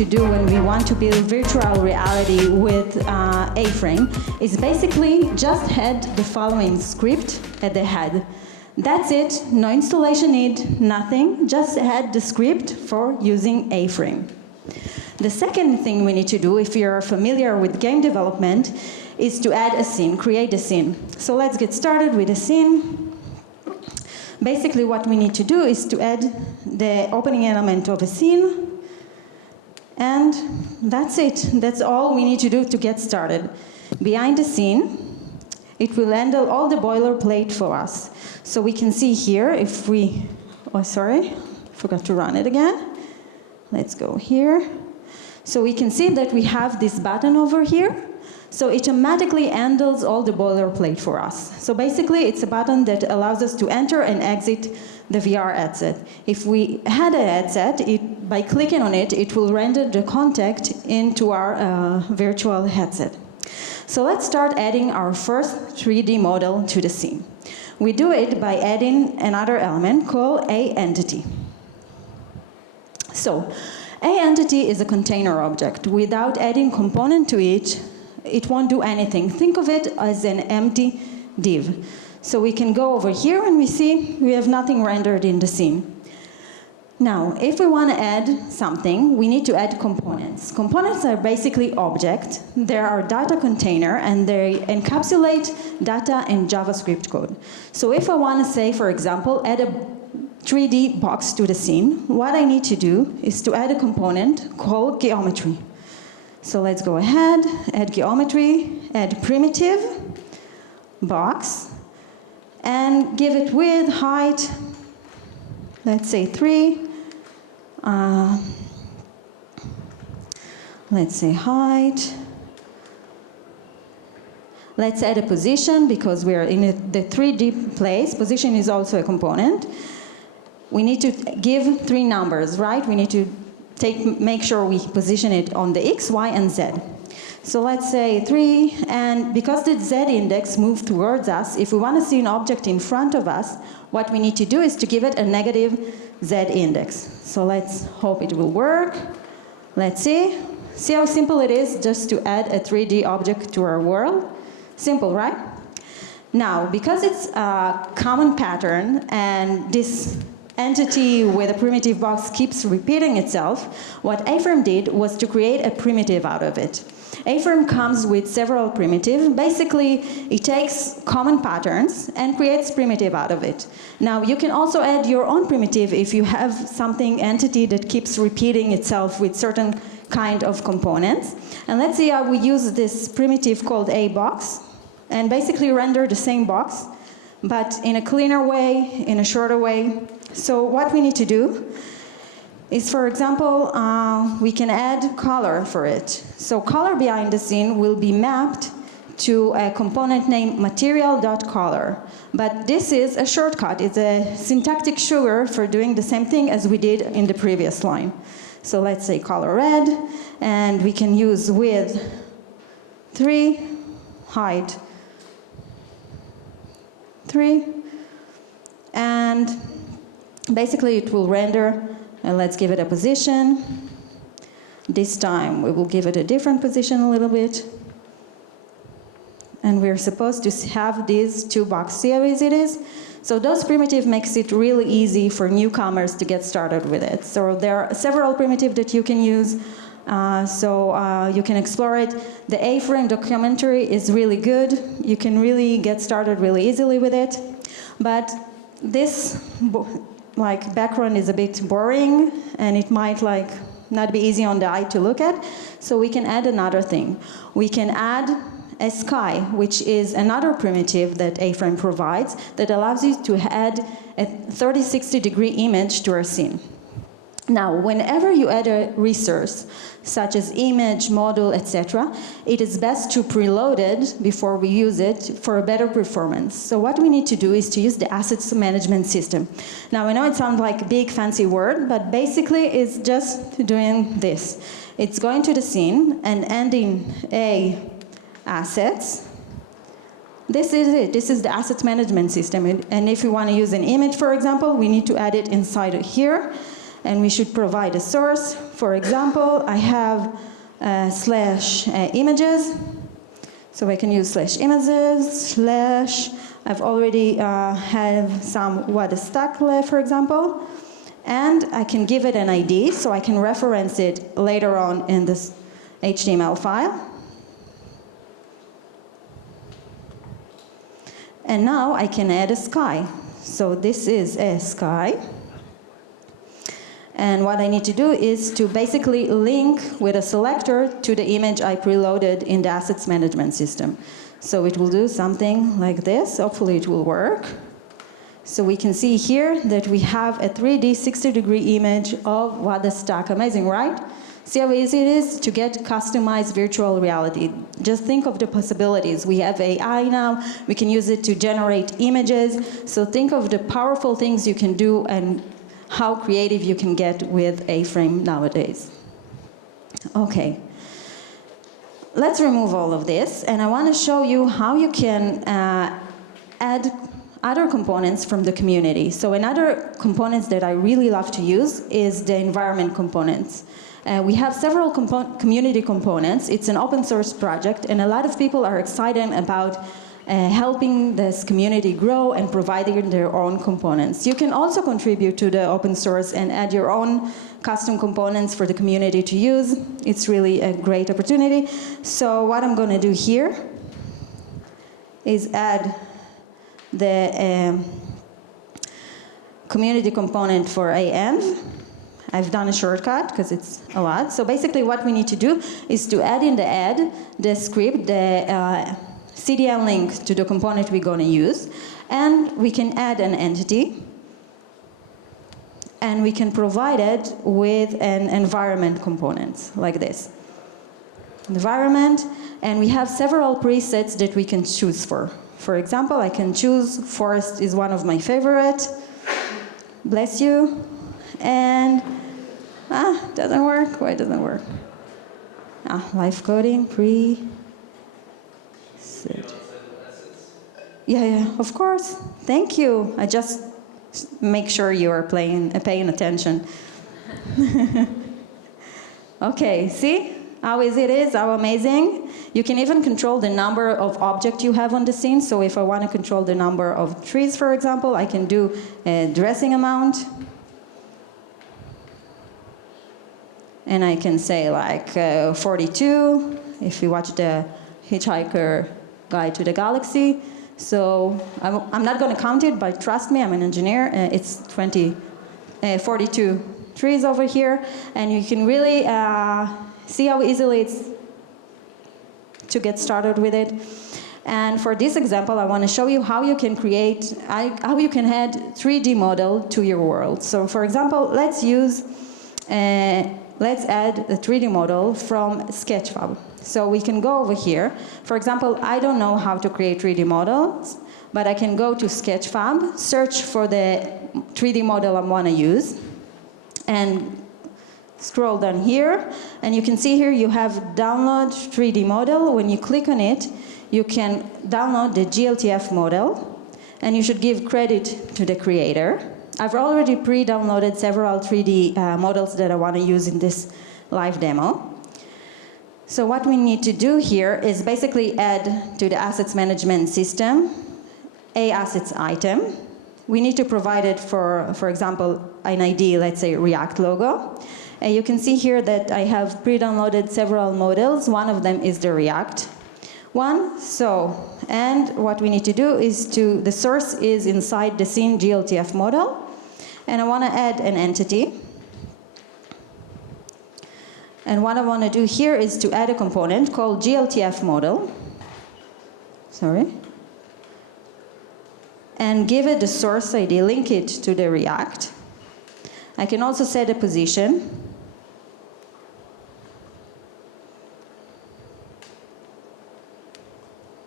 to do when we want to build virtual reality with A-frame is basically just add the following script at the head. That's it, no installation need, nothing, just add the script for using A-frame. The second thing we need to do, if you're familiar with game development, is to add a scene, create a scene. So let's get started with a scene. Basically what we need to do is to add the opening element of a scene, and that's it. That's all we need to do to get started. Behind the scene, it will handle all the boilerplate for us. So we can see here if we, oh sorry, forgot to run it again. Let's go here. So we can see that we have this button over here. So it automatically handles all the boilerplate for us. So basically it's a button that allows us to enter and exit the VR headset. If we had a headset, by clicking on it, it will render the contact into our virtual headset. So let's start adding our first 3D model to the scene. We do it by adding another element called aEntity. So, aEntity is a container object. Without adding component to it, it won't do anything. Think of it as an empty div. So we can go over here and we see we have nothing rendered in the scene. Now, if we want to add something, we need to add components. Components are basically objects. They are data container and they encapsulate data in JavaScript code. So if I want to say, for example, add a 3D box to the scene, what I need to do is to add a component called geometry. So let's go ahead, add geometry, add primitive, box, and give it width, height, let's say 3. Let's say height. Let's add a position because we're in the 3D place. Position is also a component. We need to give 3 numbers, right? We need to make sure we position it on the X, Y, and Z. So let's say 3, and because the Z index moved towards us, if we want to see an object in front of us, what we need to do is to give it a negative Z index. So let's hope it will work. Let's see. See how simple it is just to add a 3D object to our world? Simple, right? Now, because it's a common pattern and this entity with a primitive box keeps repeating itself, what A-frame did was to create a primitive out of it. A-frame comes with several primitives. Basically, it takes common patterns and creates primitive out of it. Now, you can also add your own primitive if you have something entity that keeps repeating itself with certain kind of components. And let's see how we use this primitive called A-box and basically render the same box, but in a cleaner way, in a shorter way. So what we need to do is, for example, we can add color for it. So color behind the scene will be mapped to a component named material.color. But this is a shortcut. It's a syntactic sugar for doing the same thing as we did in the previous line. So let's say color red, and we can use width 3, height 3, and basically it will render, and let's give it a position. This time we will give it a different position a little bit. And we're supposed to have these 2 box. See how easy it is? So those primitive makes it really easy for newcomers to get started with it. So there are several primitives that you can use. You can explore it. The A-frame documentary is really good. You can really get started really easily with it. But this background is a bit boring, and it might not be easy on the eye to look at. So we can add another thing. We can add a sky, which is another primitive that A-frame provides that allows you to add a 360-degree image to our scene. Now, whenever you add a resource, such as image, model, etc., it is best to preload it before we use it for a better performance. So what we need to do is to use the assets management system. Now, I know it sounds like a big fancy word, but basically it's just doing this. It's going to the scene and adding a assets. This is it. This is the assets management system. And if we want to use an image, for example, we need to add it inside of here. and we should provide a source. For example, I have slash images, so I can use slash images, slash, I've already have some what is stack, for example, and I can give it an ID, so I can reference it later on in this HTML file. And now I can add a sky. So this is a sky. And what I need to do is to basically link with a selector to the image I preloaded in the assets management system. So it will do something like this. Hopefully it will work. So we can see here that we have a 3D 60-degree image of what the stack. Amazing, right? See how easy it is to get customized virtual reality. Just think of the possibilities. We have AI now. We can use it to generate images. So think of the powerful things you can do and how creative you can get with A-frame nowadays. Okay. Let's remove all of this, and I want to show you how you can add other components from the community. So another components that I really love to use is the environment components. We have several community components. It's an open source project, and a lot of people are excited about helping this community grow and providing their own components. You can also contribute to the open source and add your own custom components for the community to use. It's really a great opportunity. So what I'm going to do here is add the community component for ANV. I've done a shortcut because it's a lot. So basically what we need to do is to add in the script, the CDN link to the component we're going to use. And we can add an entity. And we can provide it with an environment component, like this. Environment, and we have several presets that we can choose for. For example, I can choose forest is one of my favorite. Bless you. And, doesn't work. Why doesn't work? Live coding, pre. Yeah, of course. Thank you. I just make sure you are paying attention. Okay, see how easy it is, how amazing? You can even control the number of objects you have on the scene. So if I want to control the number of trees, for example, I can do a dressing amount. And I can say like 42, if you watch the Hitchhiker Guide to the Galaxy. So I'm not going to count it, but trust me, I'm an engineer. It's 42 trees over here. And you can really see how easily it's to get started with it. And for this example, I want to show you how you can create, how you can add 3D model to your world. So for example, let's add a 3D model from Sketchfab. So we can go over here. For example, I don't know how to create 3D models, but I can go to Sketchfab, search for the 3D model I want to use, and scroll down here. And you can see here you have download 3D model. When you click on it, you can download the GLTF model, and you should give credit to the creator. I've already pre-downloaded several 3D models that I want to use in this live demo. So what we need to do here is basically add to the assets management system a assets item. We need to provide it for example, an ID, let's say React logo. You can see here that I have pre-downloaded several models. One of them is the React one. And what we need to do is the source is inside the scene GLTF model. And I want to add an entity. And what I want to do here is to add a component called GLTF model. And give it the source ID, link it to the React. I can also set a position.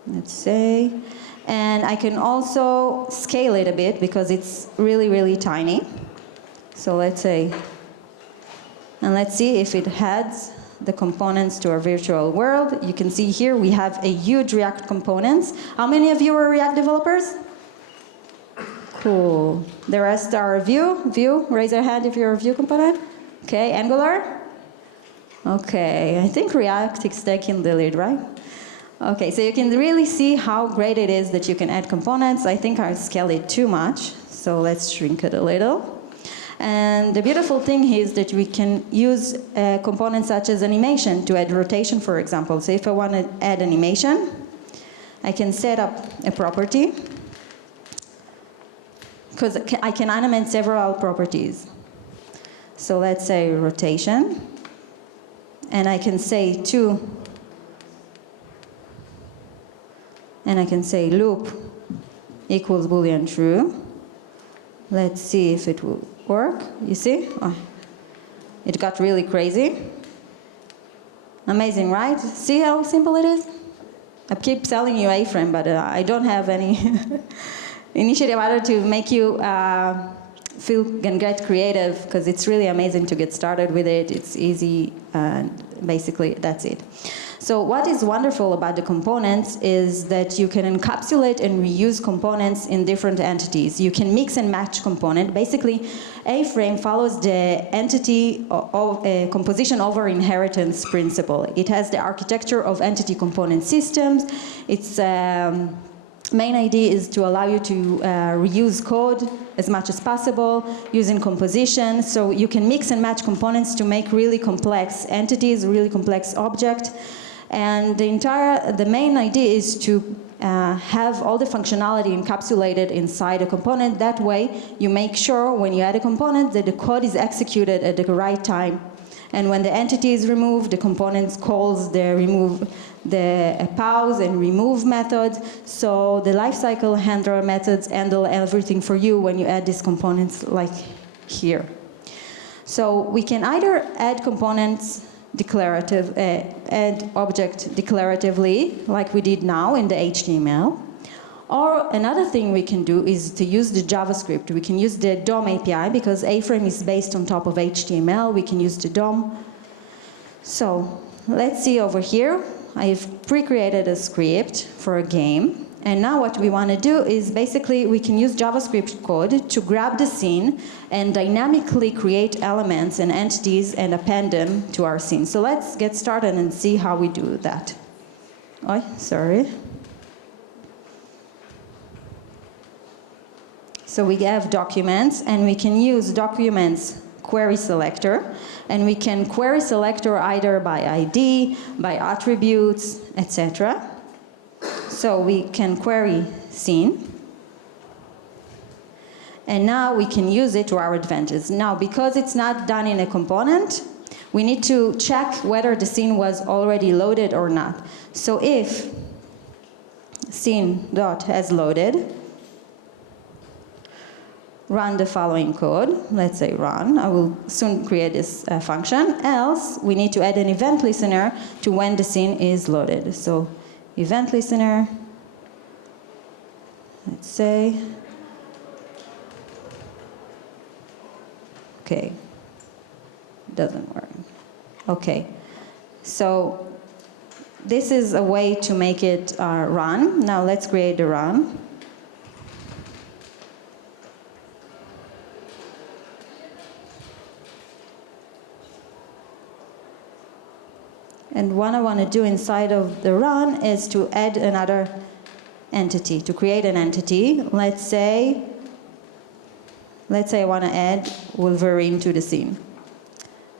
Let's say. And I can also scale it a bit because it's really, really tiny. So let's say, and let's see if it adds the components to our virtual world. You can see here we have a huge React components. How many of you are React developers? Cool. The rest are Vue. Vue, raise your hand if you're a Vue component. Okay, Angular. Okay, I think React is taking the lead, right? Okay, so you can really see how great it is that you can add components. I think I scaled it too much, so let's shrink it a little. And the beautiful thing is that we can use components such as animation to add rotation, for example. So if I want to add animation, I can set up a property, because I can animate several properties. So let's say rotation, and I can say loop equals boolean true. Let's see if it will work. You see? Oh, it got really crazy. Amazing, right? See how simple it is? I keep telling you A-frame, but I don't have any initiative other to make you feel and get creative, because it's really amazing to get started with it. It's easy, and basically that's it. So what is wonderful about the components is that you can encapsulate and reuse components in different entities. You can mix and match component. Basically, A-frame follows the entity composition over inheritance principle. It has the architecture of entity component systems. Its main idea is to allow you to reuse code as much as possible using composition. So you can mix and match components to make really complex entities, really complex objects. And the main idea is to have all the functionality encapsulated inside a component. That way, you make sure when you add a component that the code is executed at the right time. And when the entity is removed, the component calls the pause and remove methods. So the lifecycle handler methods handle everything for you when you add these components, like here. So we can either add components add object declaratively, like we did now in the HTML. Or another thing we can do is to use the JavaScript. We can use the DOM API, because A-frame is based on top of HTML. We can use the DOM. So let's see over here. I've pre-created a script for a game. And now what we want to do is basically we can use JavaScript code to grab the scene and dynamically create elements and entities and append them to our scene. So let's get started and see how we do that. Oh, sorry. So we have documents, and we can use documents query selector, and we can query selector either by ID, by attributes, etc. So we can query scene, and now we can use it to our advantage. Now, because it's not done in a component, we need to check whether the scene was already loaded or not. So if scene.has loaded, run the following code. Let's say run. I will soon create this function. Else, we need to add an event listener to when the scene is loaded. So event listener, let's say, okay, doesn't work. Okay, so this is a way to make it run. Now let's create the run. And what I want to do inside of the run is to add another entity, to create an entity. Let's say I want to add Wolverine to the scene.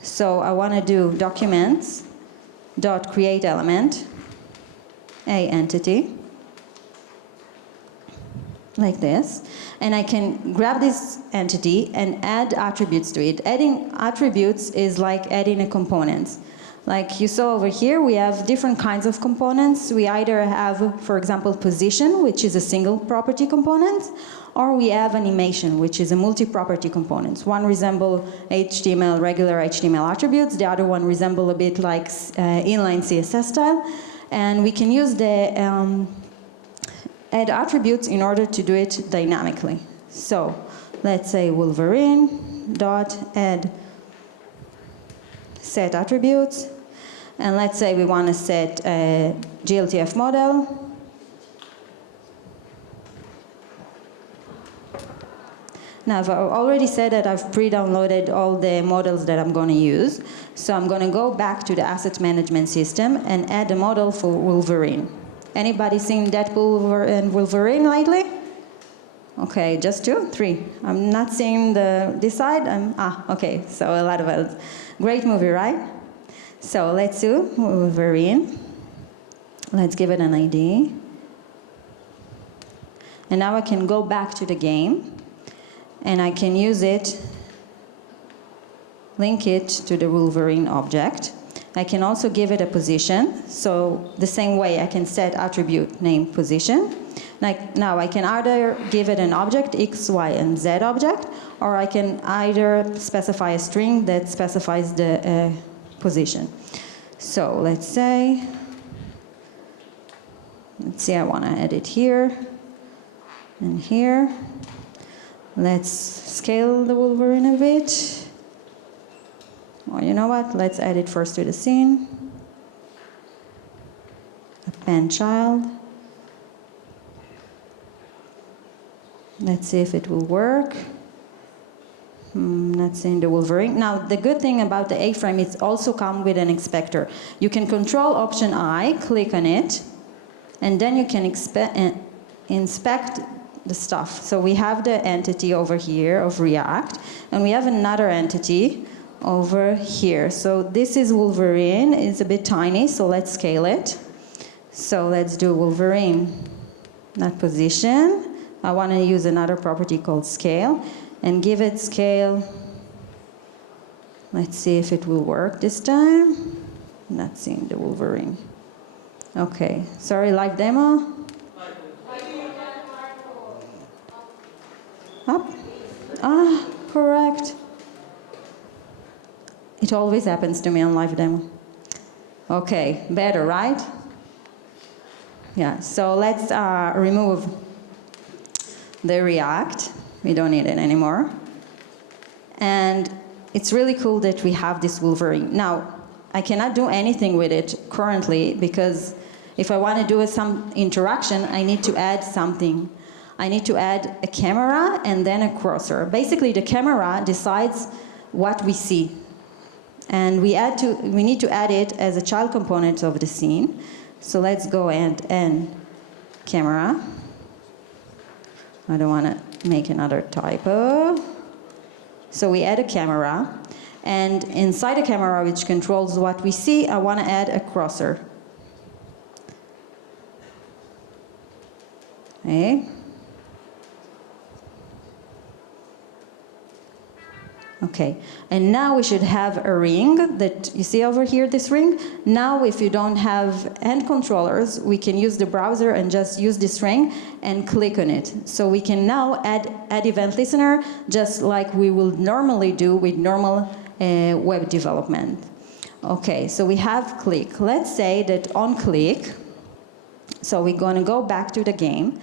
So I want to do documents dot create element, a entity, like this. And I can grab this entity and add attributes to it. Adding attributes is like adding a component. Like you saw over here, we have different kinds of components. We either have, for example, position, which is a single property component, or we have animation, which is a multi-property component. One resemble HTML, regular HTML attributes. The other one resemble a bit like inline CSS style. And we can use the add attributes in order to do it dynamically. So let's say Wolverine dot add set attributes, and let's say we want to set a GLTF model. Now, I've already said that I've pre-downloaded all the models that I'm going to use. So I'm going to go back to the asset management system and add a model for Wolverine. Anybody seen Deadpool and Wolverine lately? Okay, just 2, 3. I'm not seeing this side. Okay, so a lot of us. Great movie, right? So let's do Wolverine. Let's give it an ID. And now I can go back to the game. And I can use it, link it to the Wolverine object. I can also give it a position. So the same way I can set attribute name position. Now I can either give it an object, X, Y, and Z object, or I can either specify a string that specifies the position. So let's say I want to add it here and here. Let's scale the Wolverine a bit. Or you know what? Let's add it first to the scene. Append child. Let's see if it will work. Not seeing the Wolverine. Now, the good thing about the A-frame is also come with an inspector. You can control Option I, click on it, and then you can inspect the stuff. So we have the entity over here of React, and we have another entity over here. So this is Wolverine. It's a bit tiny, so let's scale it. So let's do Wolverine, not position. I want to use another property called scale, and give it scale. Let's see if it will work this time. Not seeing the Wolverine. Okay, sorry, live demo. Up. Correct. It always happens to me on live demo. Okay, better, right? Yeah, so let's remove the React. We don't need it anymore. And it's really cool that we have this Wolverine. Now, I cannot do anything with it currently because if I want to do some interaction, I need to add something. I need to add a camera and then a cursor. Basically, the camera decides what we see. And we need to add it as a child component of the scene. So let's go and end camera. I don't want to make another typo. So we add a camera. And inside the camera, which controls what we see, I want to add a cursor. Okay. Okay, and now we should have a ring that you see over here, this ring. Now, if you don't have hand controllers, we can use the browser and just use this ring and click on it. So we can now add event listener just like we will normally do with normal web development. Okay, so we have click. Let's say that on click, so we're going to go back to the game,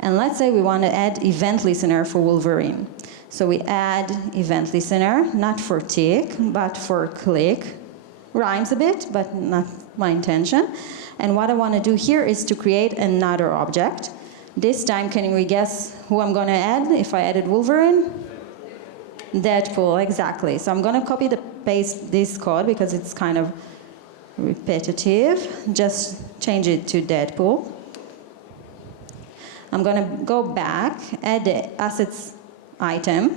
and let's say we want to add event listener for Wolverine. So we add event listener, not for tick, but for click. Rhymes a bit, but not my intention. And what I want to do here is to create another object. This time, can we guess who I'm going to add if I added Wolverine? Deadpool, exactly. So I'm going to copy paste this code because it's kind of repetitive. Just change it to Deadpool. I'm going to go back, add the assets item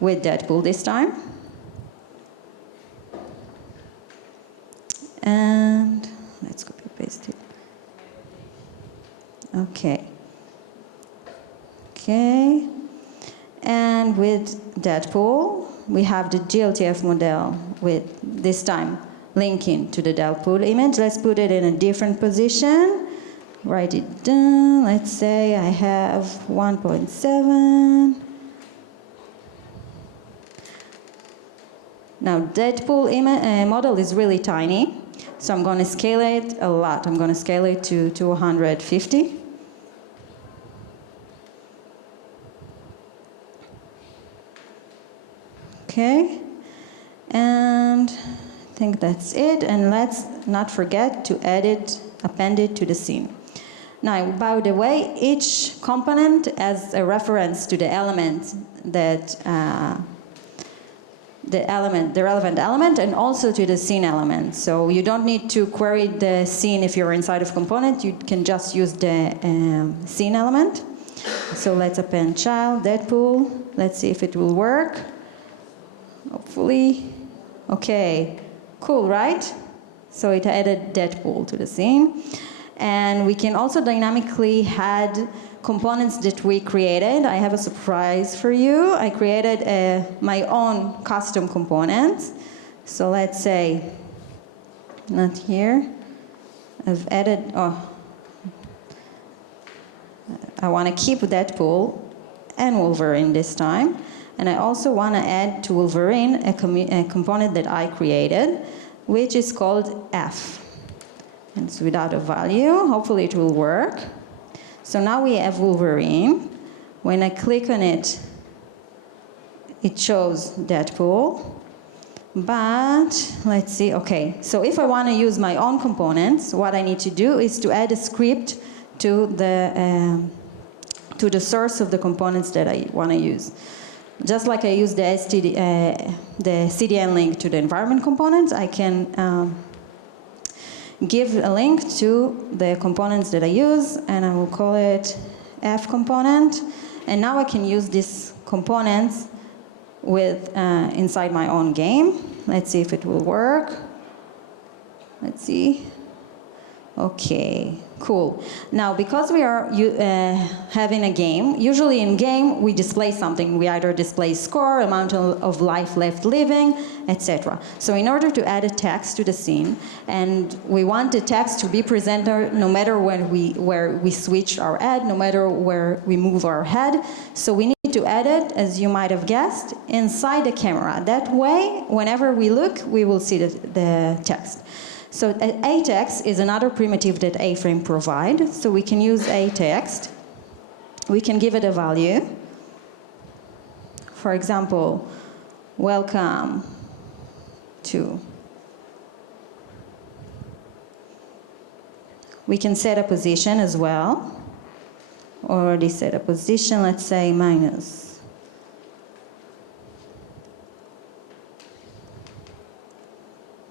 with Deadpool this time. And let's copy paste it. Okay. Okay. And with Deadpool, we have the GLTF model with this time linking to the Deadpool image. Let's put it in a different position. Write it down. Let's say I have 1.7. Now, Deadpool model is really tiny, so I'm going to scale it a lot. I'm going to scale it to 250. Okay, and I think that's it. And let's not forget to append it to the scene. Now, by the way, each component has a reference to the element that the relevant element, and also to the scene element. So you don't need to query the scene if you're inside of component. You can just use the scene element. So let's append child, Deadpool. Let's see if it will work. Hopefully. Okay, cool, right? So it added Deadpool to the scene. And we can also dynamically add components that we created. I have a surprise for you. I created my own custom components. So let's say, not here. I've added, I want to keep Deadpool and Wolverine this time. And I also want to add to Wolverine a component that I created, which is called F. And it's without a value. Hopefully it will work. So now we have Wolverine. When I click on it, it shows Deadpool. But let's see, okay. So if I want to use my own components, what I need to do is to add a script to the source of the components that I want to use. Just like I use the CDN link to the environment components, I can give a link to the components that I use, and I will call it F component. And now I can use these components with inside my own game. Let's see if it will work. Let's see. Okay, cool. Now, because we are having a game, usually in game we display something. We either display score, amount of life left living, etc. So in order to add a text to the scene, and we want the text to be presented no matter where we switch our head, no matter where we move our head, so we need to add it, as you might have guessed, inside the camera. That way, whenever we look, we will see the text. So aText is another primitive that A-Frame provides. So we can use aText. We can give it a value. For example, welcome to. We can set a position as well. Already set a position, let's say minus.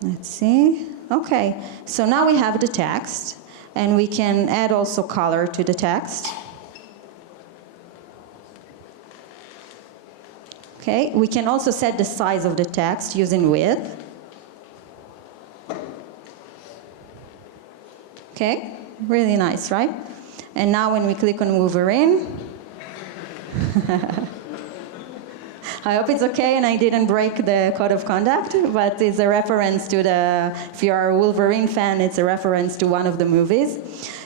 Let's see. Okay, so now we have the text, and we can add also color to the text. Okay, we can also set the size of the text using width. Okay, really nice, right? And now when we click on Wolverine, I hope it's okay and I didn't break the code of conduct, but it's a reference to if you are a Wolverine fan, it's a reference to one of the movies.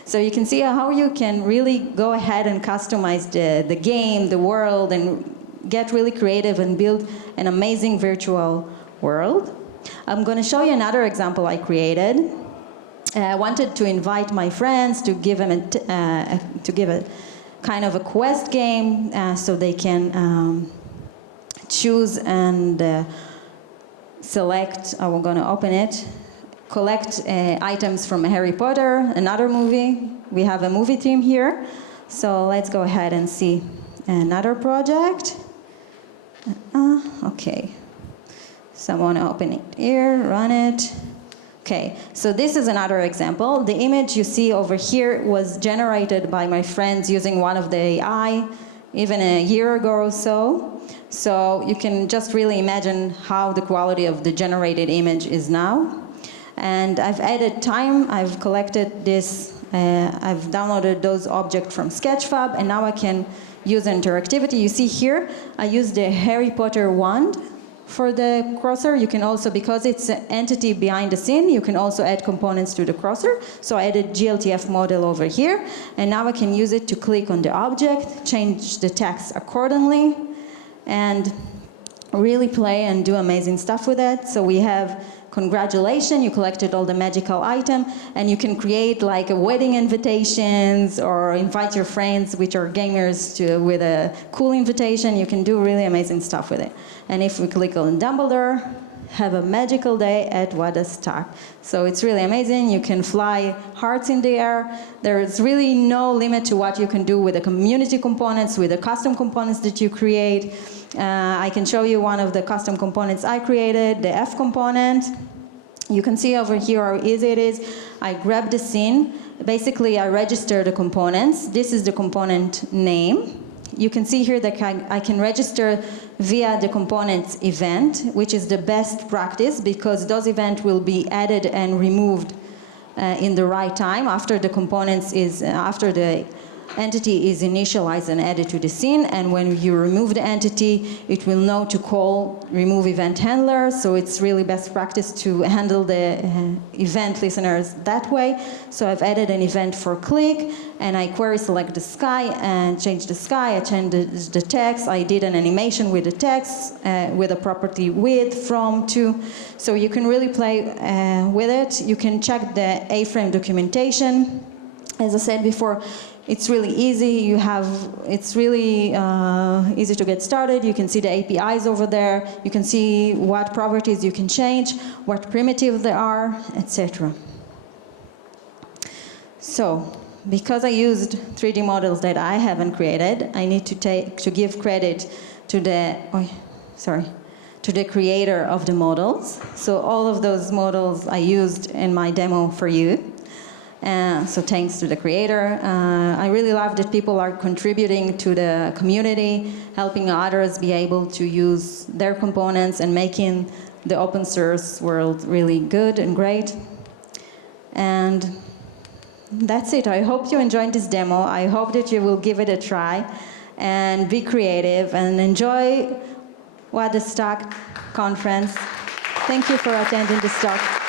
So you can see how you can really go ahead and customize the game, the world, and get really creative and build an amazing virtual world. I'm going to show you another example I created. I wanted to invite my friends to give them a kind of a quest game so they can choose and select. I'm going to open it. Collect items from Harry Potter, another movie. We have a movie team here. So let's go ahead and see another project. Okay. So I want to open it here, run it. Okay, so this is another example. The image you see over here was generated by my friends using one of the AI, even a year ago or so. So you can just really imagine how the quality of the generated image is now. And I've added time, I've collected this, I've downloaded those objects from Sketchfab, and now I can use interactivity. You see here, I use the Harry Potter wand for the cursor. You can also, because it's an entity behind the scene, you can also add components to the cursor. So I added GLTF model over here, and now I can use it to click on the object, change the text accordingly, and really play and do amazing stuff with it. So we have congratulations, you collected all the magical item, and you can create like a wedding invitations or invite your friends which are gamers with a cool invitation. You can do really amazing stuff with it. And if we click on Dumbledore, have a magical day at Wadastack. So it's really amazing. You can fly hearts in the air. There is really no limit to what you can do with the community components, with the custom components that you create. I can show you one of the custom components I created, the F component. You can see over here how easy it is. I grab the scene. Basically, I register the components. This is the component name. You can see here that I can register via the components event, which is the best practice because those events will be added and removed in the right time after the after the entity is initialized and added to the scene, and when you remove the entity, it will know to call remove event handler, so it's really best practice to handle the event listeners that way. So I've added an event for click, and I query select the sky and change the sky, I changed the text, I did an animation with the text, with a property width from to, so you can really play with it. You can check the A-frame documentation. As I said before, it's really easy. It's really easy to get started. You can see the APIs over there. You can see what properties you can change, what primitives there are, etc. So, because I used 3D models that I haven't created, I need to give credit to the creator of the models. So all of those models I used in my demo for you. So thanks to the creator. I really love that people are contributing to the community, helping others be able to use their components and making the open source world really good and great. And that's it. I hope you enjoyed this demo. I hope that you will give it a try and be creative and enjoy Wadastack conference. Thank you for attending this talk.